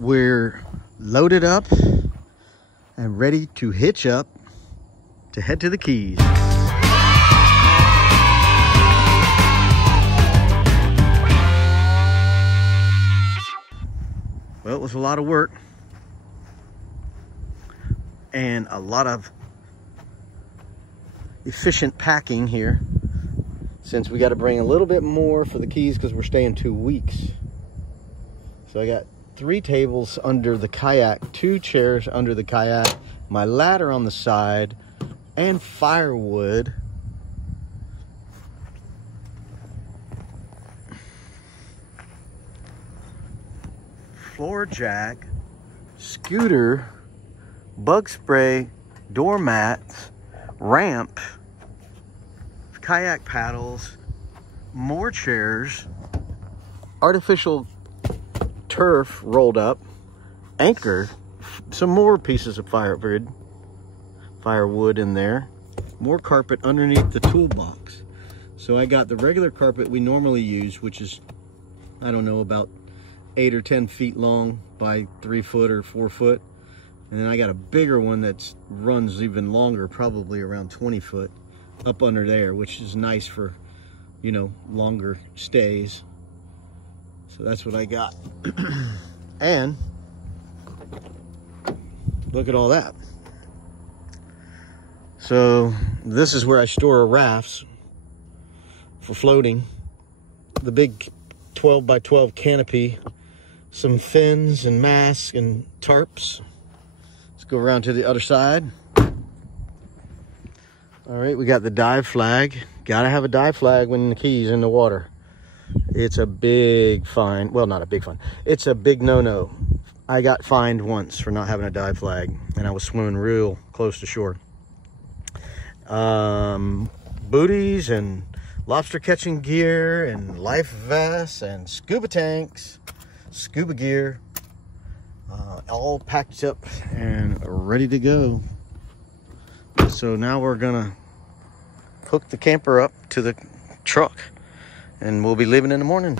We're loaded up and ready to hitch up to head to the Keys. Well, it was a lot of work and a lot of efficient packing here, since we got to bring a little bit more for the Keys because we're staying 2 weeks. So I got 3 tables under the kayak, 2 chairs under the kayak, my ladder on the side, and firewood. Floor jack, scooter, bug spray, doormats, ramp, kayak paddles, more chairs, artificial turf rolled up, anchor, some more pieces of firewood in there, more carpet underneath the toolbox. So I got the regular carpet we normally use, which is, I don't know, about 8 or 10 feet long by 3 foot or 4 foot. And then I got a bigger one that runs even longer, probably around 20 foot up under there, which is nice for, you know, longer stays. So that's what I got. And look at all that. So this is where I store our rafts for floating. The big 12 by 12 canopy, some fins and masks and tarps. Let's go around to the other side. All right, we got the dive flag. Gotta have a dive flag when the Keys in the water. It's a big fine. Well, not a big fine. It's a big no-no. I got fined once for not having a dive flag, and I was swimming real close to shore. Booties and lobster catching gear and life vests and scuba tanks, scuba gear, all packed up and ready to go. So now we're gonna hook the camper up to the truck and we'll be leaving in the morning.